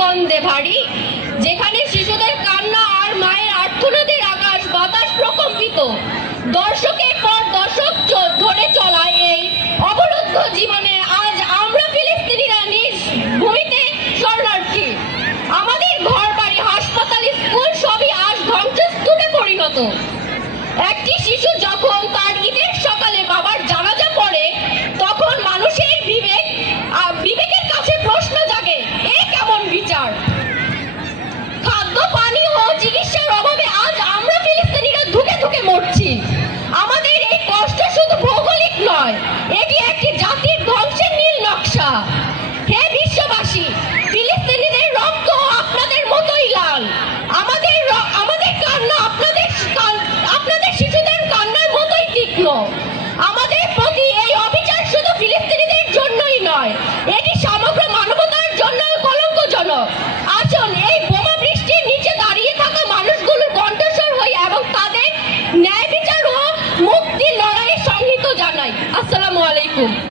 গন্ধে ভারী, যেখানে শিশুদের কান্না আর মায়ের আর্তনাদের আকাশ বাতাস প্রকম্পিত। দশকের পর দশক ধরে চলা এই অবরুদ্ধ জীবনে আজ আমরা ফিলিস্তিনিরা নিজ ভূমিতে শরণার্থী। আমাদের ঘর বাড়ি, হাসপাতাল, স্কুল সবই আজ ধ্বংসস্তূপে পরিণত। একটি শিশু যখন তার ঈদের সকালে বাবার জানাজা পড়ে, তখন মানুষের বিবেকের কাছে প্রশ্ন জাগে, এ কেমন বিচার? খাদ্য, পানি ও চিকিৎসার অভাবে আজ আমরা ফিলিস্তিনিরা ধুকে ধুকে মরছি। আমাদের এই কষ্ট শুধু ভৌগোলিক নয়, এটি একটি জাতির ধ্বংসের নীল নকশা। হে বিশ্ববাসী, ফিলিস্তিনিদের রক্ত আপনাদের মতোই লাল। আমাদের কান্না আপনাদের শিশুদের কান্নার মতোই তীক্ষ্ণ। আমাদের প্রতি এই অবিচার শুধু ফিলিস্তিনিদের জন্যই নয়, এটি সমগ্র মানবতার জন্য কলঙ্কজনক। আসুন এই বোমা বৃষ্টির নিচে দাঁড়িয়ে থাকা মানুষগুলোর কণ্ঠস্বর হই এবং তাদের ন্যায় বিচার ও মুক্তির লড়াইয়ে সংহতি জানাই। আসসালামু আলাইকুম।